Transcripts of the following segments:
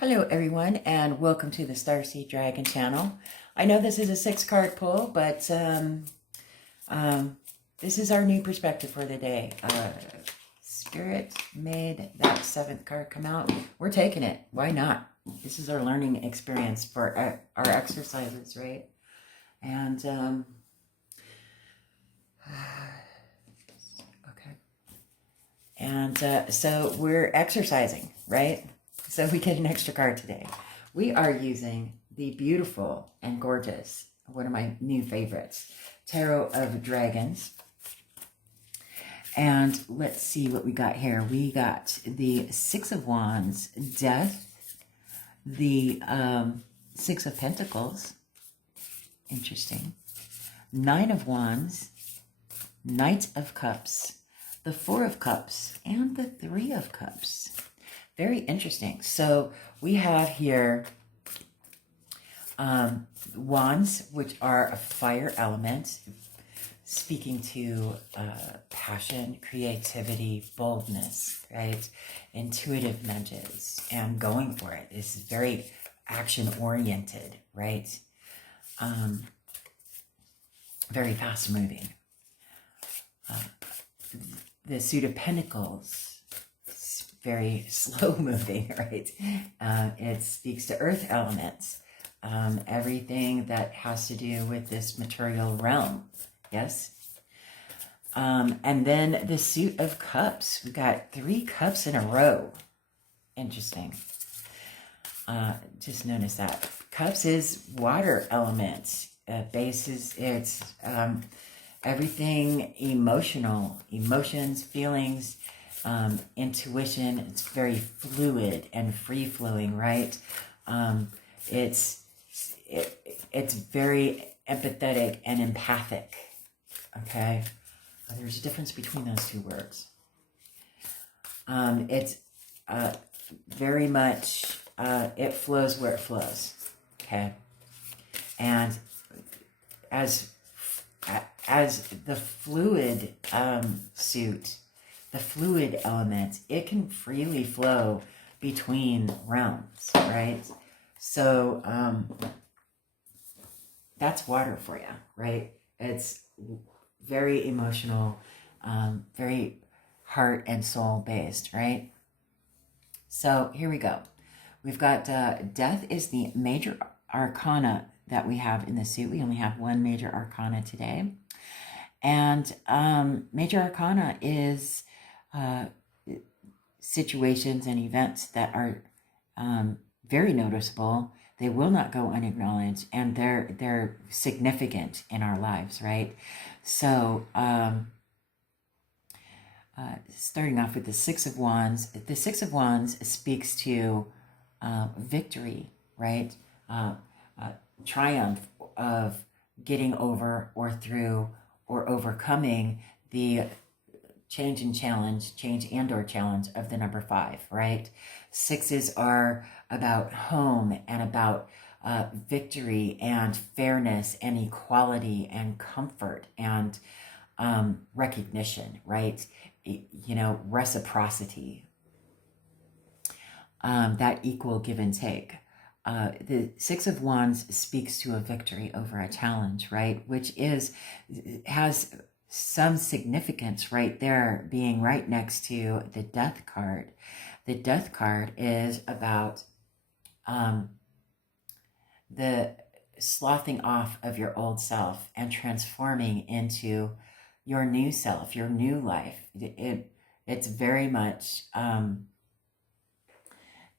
Hello everyone, and welcome to the Starseed Dragon channel. I know this is a 6-card pull, but this is our new perspective for the day. Spirit made that 7th card come out. We're taking it. Why not? This is our learning experience for our exercises, right? And okay. And so we're exercising, right? So we get an extra card today. We are using the beautiful and gorgeous, one of my new favorites, Tarot of Dragons. And let's see what we got here. We got the 6 of Wands, Death, the 6 of Pentacles, interesting, 9 of Wands, Knight of Cups, the 4 of Cups, and the 3 of Cups. Very interesting. So we have here wands, which are a fire element, speaking to passion, creativity, boldness, right? Intuitive nudges and going for it. This is very action-oriented, right? Very fast-moving. The suit of Pentacles, very slow moving, right? It speaks to earth elements, everything that has to do with this material realm, yes? And then the suit of cups, we got 3 cups in a row. Interesting. Just notice that. Cups is water element. Base is, it's everything emotional, emotions, feelings, intuition. It's very fluid and free-flowing, right? It's very empathetic and empathic, okay? There's a difference between those two words. It's very much, it flows where it flows, okay? And as the fluid suit, the fluid element, it can freely flow between realms, right? So that's water for you, right? It's very emotional, very heart and soul based, right? So here we go. We've got death is the major arcana that we have in the suit. We only have one major arcana today. And major arcana is situations and events that are very noticeable. They will not go unacknowledged, and they're significant in our lives, right? So starting off with the 6 of Wands, the 6 of Wands speaks to victory, right? Triumph of getting over or through or overcoming the change and or challenge of the number 5, right? 6s are about home and about victory and fairness and equality and comfort and recognition, right? You know, reciprocity, that equal give and take. The 6 of Wands speaks to a victory over a challenge, right? Which has some significance right there, being right next to the Death card. The Death card is about the sloughing off of your old self and transforming into your new self, your new life. It's very much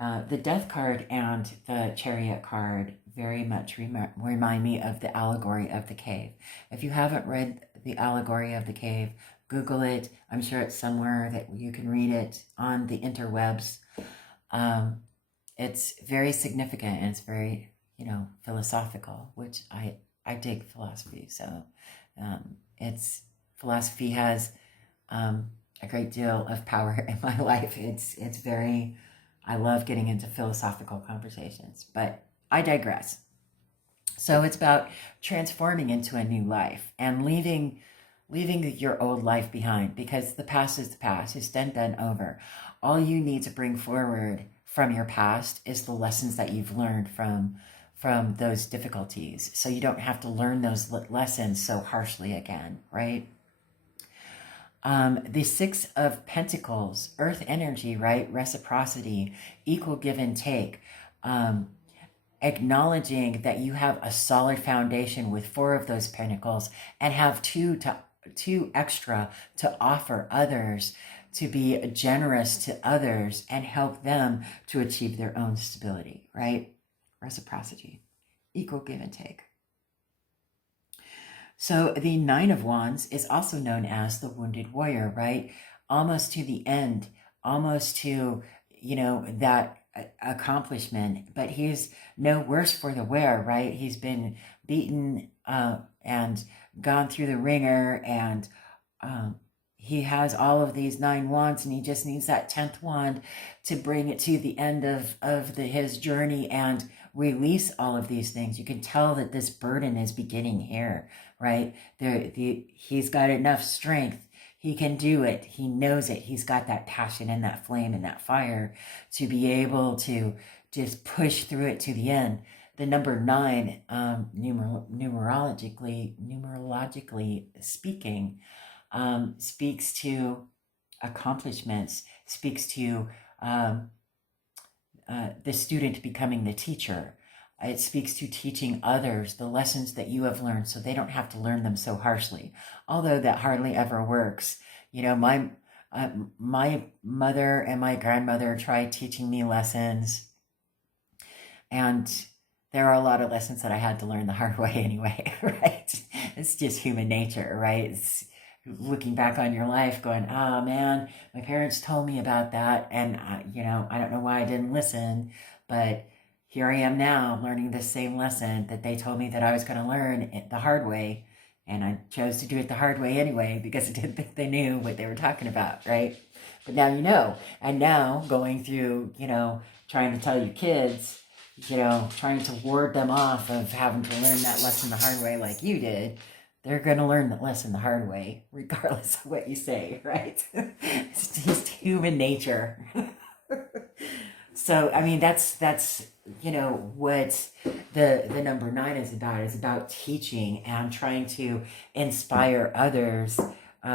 the Death card and the Chariot card very much remind me of the allegory of the cave. If you haven't read the allegory of the cave, Google it. I'm sure it's somewhere that you can read it on the interwebs. It's very significant, and it's very, philosophical, which I dig philosophy. So philosophy has a great deal of power in my life. It's very, I love getting into philosophical conversations, but I digress. So it's about transforming into a new life and leaving your old life behind, because the past is the past. It's done over. All you need to bring forward from your past is the lessons that you've learned from those difficulties. So you don't have to learn those lessons so harshly again, right? The Six of Pentacles, earth energy, right? Reciprocity, equal give and take. Acknowledging that you have a solid foundation with 4 of those pentacles and have two extra to offer others, to be generous to others and help them to achieve their own stability, right? Reciprocity, equal give and take. So the Nine of Wands is also known as the wounded warrior, right? Almost to the end, almost to, that accomplishment, but he's no worse for the wear, right? He's been beaten and gone through the ringer, and he has all of these 9 wands, and he just needs that 10th wand to bring it to the end of his journey and release all of these things. You can tell that this burden is beginning here, right? He's got enough strength. He can do it. He knows it. He's got that passion and that flame and that fire to be able to just push through it to the end. The number 9, numerologically speaking, speaks to accomplishments, speaks to the student becoming the teacher. It speaks to teaching others the lessons that you have learned so they don't have to learn them so harshly, although that hardly ever works. My mother and my grandmother tried teaching me lessons, and there are a lot of lessons that I had to learn the hard way anyway, right? It's just human nature, right? It's looking back on your life going, oh man, my parents told me about that, and I don't know why I didn't listen, but here I am now learning the same lesson that they told me that I was going to learn it the hard way, and I chose to do it the hard way anyway because I didn't think they knew what they were talking about, right? But now you know. And now going through, trying to tell your kids, trying to ward them off of having to learn that lesson the hard way like you did, they're going to learn that lesson the hard way, regardless of what you say, right? It's just human nature. So, I mean, that's what the number 9 is about teaching and trying to inspire others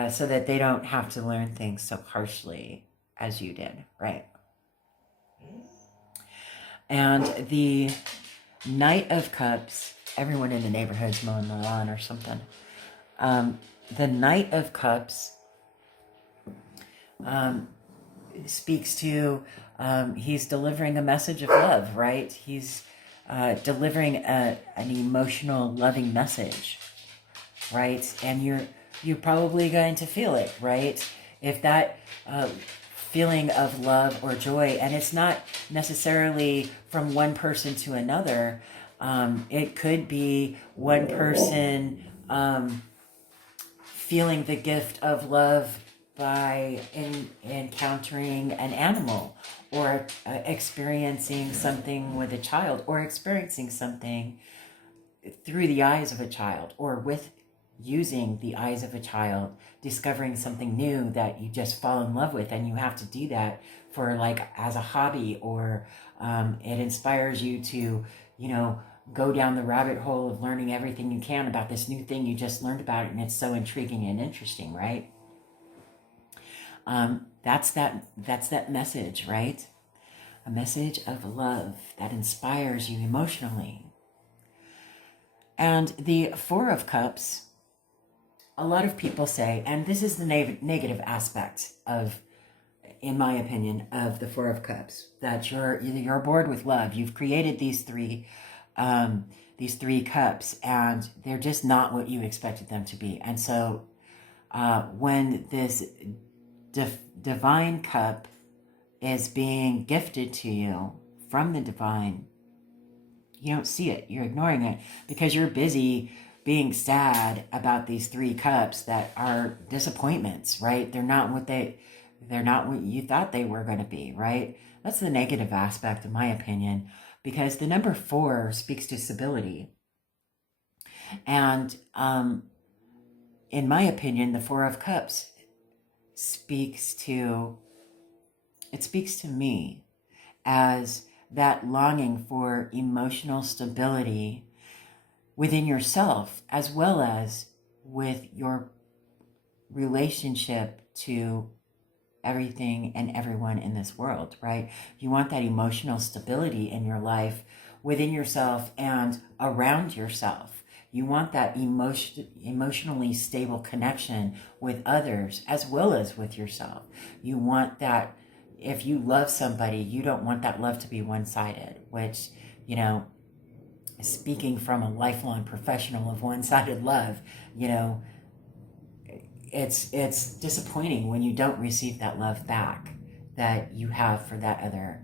so that they don't have to learn things so harshly as you did, right? And the Knight of Cups, everyone in the neighborhood's mowing the lawn or something. The Knight of Cups speaks to, he's delivering a message of love, right? He's delivering an emotional, loving message, right? And you're probably going to feel it, right? If that feeling of love or joy, and it's not necessarily from one person to another, it could be one person feeling the gift of love by encountering an animal, or experiencing something with a child, or experiencing something through the eyes of a child, or with using the eyes of a child, discovering something new that you just fall in love with, and you have to do that for as a hobby, or it inspires you to go down the rabbit hole of learning everything you can about this new thing you just learned about it, and it's so intriguing and interesting, right? That's that message, right? A message of love that inspires you emotionally. And the Four of Cups, a lot of people say, and this is the negative aspect of, in my opinion, of the Four of Cups, that you're bored with love. You've created these three cups, and they're just not what you expected them to be. And so when this divine cup is being gifted to you from the divine, you don't see it. You're ignoring it because you're busy being sad about these 3 cups that are disappointments, right? They're not what you thought they were going to be, right? That's the negative aspect, in my opinion, because the number 4 speaks to stability. And in my opinion, the Four of Cups speaks to me. as that longing for emotional stability within yourself, as well as with your relationship to everything and everyone in this world, right? You want that emotional stability in your life within yourself and around yourself. You want that emotionally stable connection with others as well as with yourself. You want that, if you love somebody, you don't want that love to be one-sided, which, you know, speaking from a lifelong professional of one-sided love, you know, it's disappointing when you don't receive that love back that you have for that other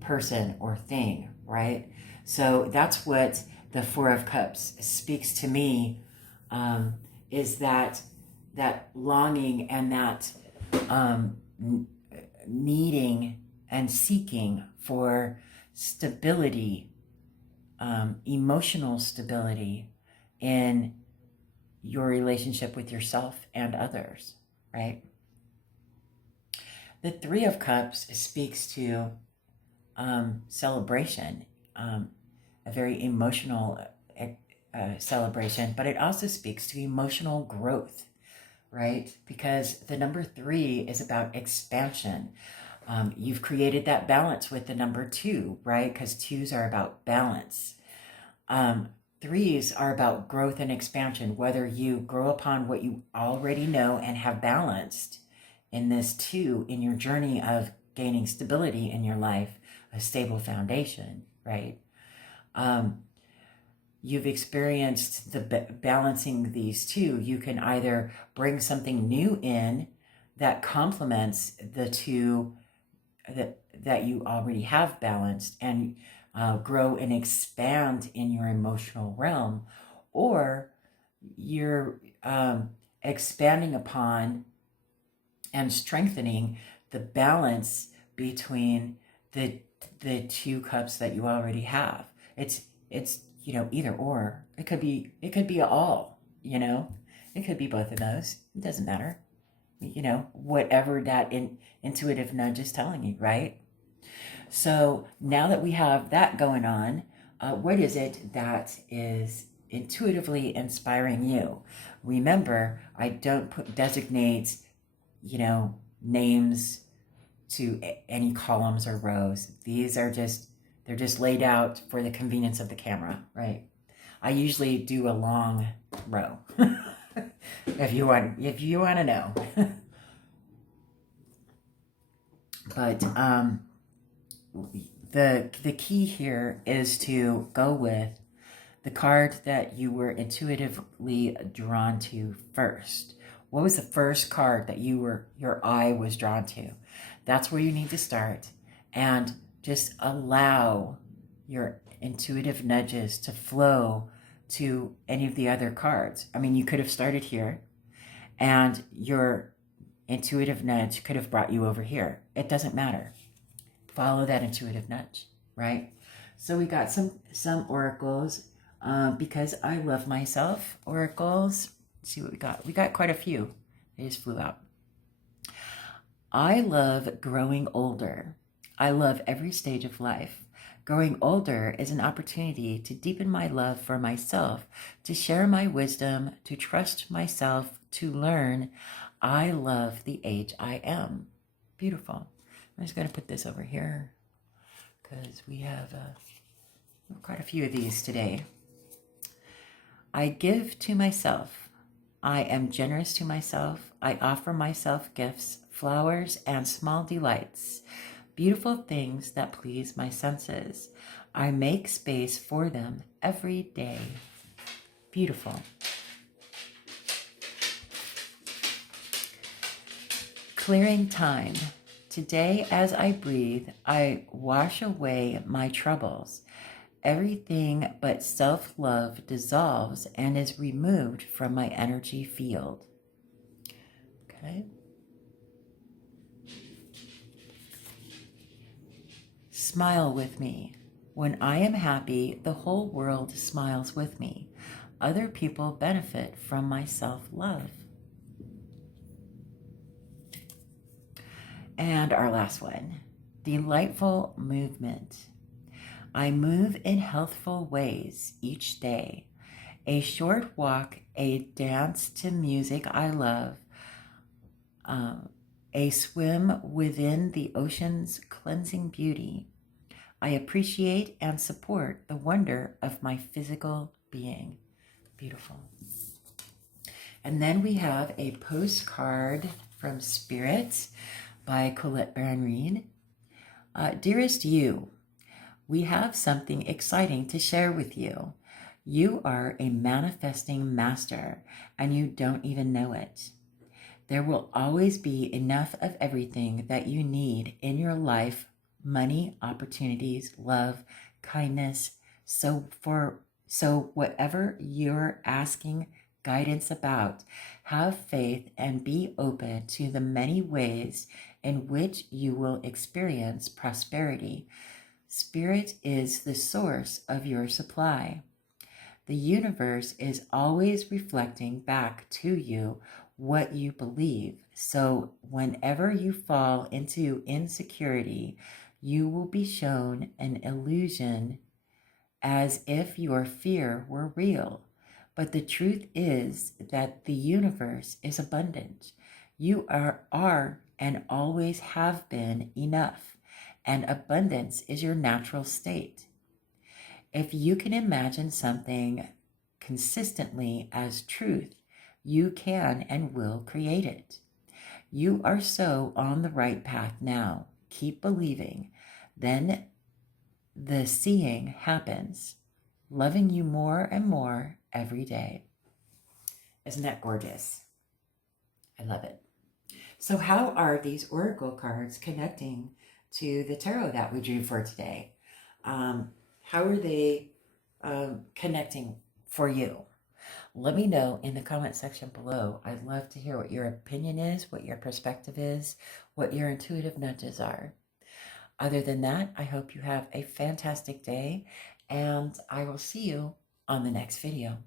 person or thing, right? So that's what the Four of Cups speaks to me, is that longing and that needing and seeking for stability, emotional stability in your relationship with yourself and others, right? The Three of Cups speaks to celebration, a very emotional celebration, but it also speaks to emotional growth, right? Because the number 3 is about expansion. You've created that balance with the number 2, right? Because 2s are about balance. 3s are about growth and expansion, whether you grow upon what you already know and have balanced in this 2 in your journey of gaining stability in your life, a stable foundation, right? You've experienced the balancing these 2. You can either bring something new in that complements the 2 that you already have balanced and grow and expand in your emotional realm, or you're expanding upon and strengthening the balance between the 2 cups that you already have. It's you know, either or. It could be all, you know. It could be both of those. It doesn't matter. You know, whatever that intuitive nudge is telling you, right? So now that we have that going on, what is it that is intuitively inspiring you? Remember, I don't designate, you know, names to any columns or rows. These are they're just laid out for the convenience of the camera, right? I usually do a long row if you want to know. But the key here is to go with the card that you were intuitively drawn to first. What was the first card that your eye was drawn to? That's where you need to start, and just allow your intuitive nudges to flow to any of the other cards. I mean, you could have started here, and your intuitive nudge could have brought you over here. It doesn't matter. Follow that intuitive nudge, right? So we got some oracles, because I love myself. Oracles. Let's see what we got. We got quite a few. They just flew out. I love growing older. I love every stage of life. Growing older is an opportunity to deepen my love for myself, to share my wisdom, to trust myself, to learn. I love the age I am. Beautiful. I'm just going to put this over here because we have quite a few of these today. I give to myself. I am generous to myself. I offer myself gifts, flowers, and small delights, beautiful things that please my senses. I make space for them every day. Beautiful. Clearing time. Today, as I breathe, I wash away my troubles. Everything but self-love dissolves and is removed from my energy field. Okay. Smile with me. When I am happy, the whole world smiles with me. Other people benefit from my self-love. And our last one. delightful movement. I move in healthful ways each day. A short walk, a dance to music I love, a swim within the ocean's cleansing beauty. I appreciate and support the wonder of my physical being. Beautiful. And then we have a postcard from Spirit by Colette Reed. Dearest you, we have something exciting to share with you. You are a manifesting master and you don't even know it. There will always be enough of everything that you need in your life: money, opportunities, love, kindness. So whatever you're asking guidance about, have faith and be open to the many ways in which you will experience prosperity. Spirit is the source of your supply. The universe is always reflecting back to you what you believe. So whenever you fall into insecurity, you will be shown an illusion as if your fear were real. But the truth is that the universe is abundant. You are and always have been enough, and abundance is your natural state. If you can imagine something consistently as truth, you can and will create it. You are so on the right path now. Keep believing. Then the seeing happens, loving you more and more every day. Isn't that gorgeous? I love it. So how are these oracle cards connecting to the tarot that we drew for today? How are they connecting for you? Let me know in the comment section below. I'd love to hear what your opinion is, what your perspective is, what your intuitive nudges are. Other than that, I hope you have a fantastic day, and I will see you on the next video.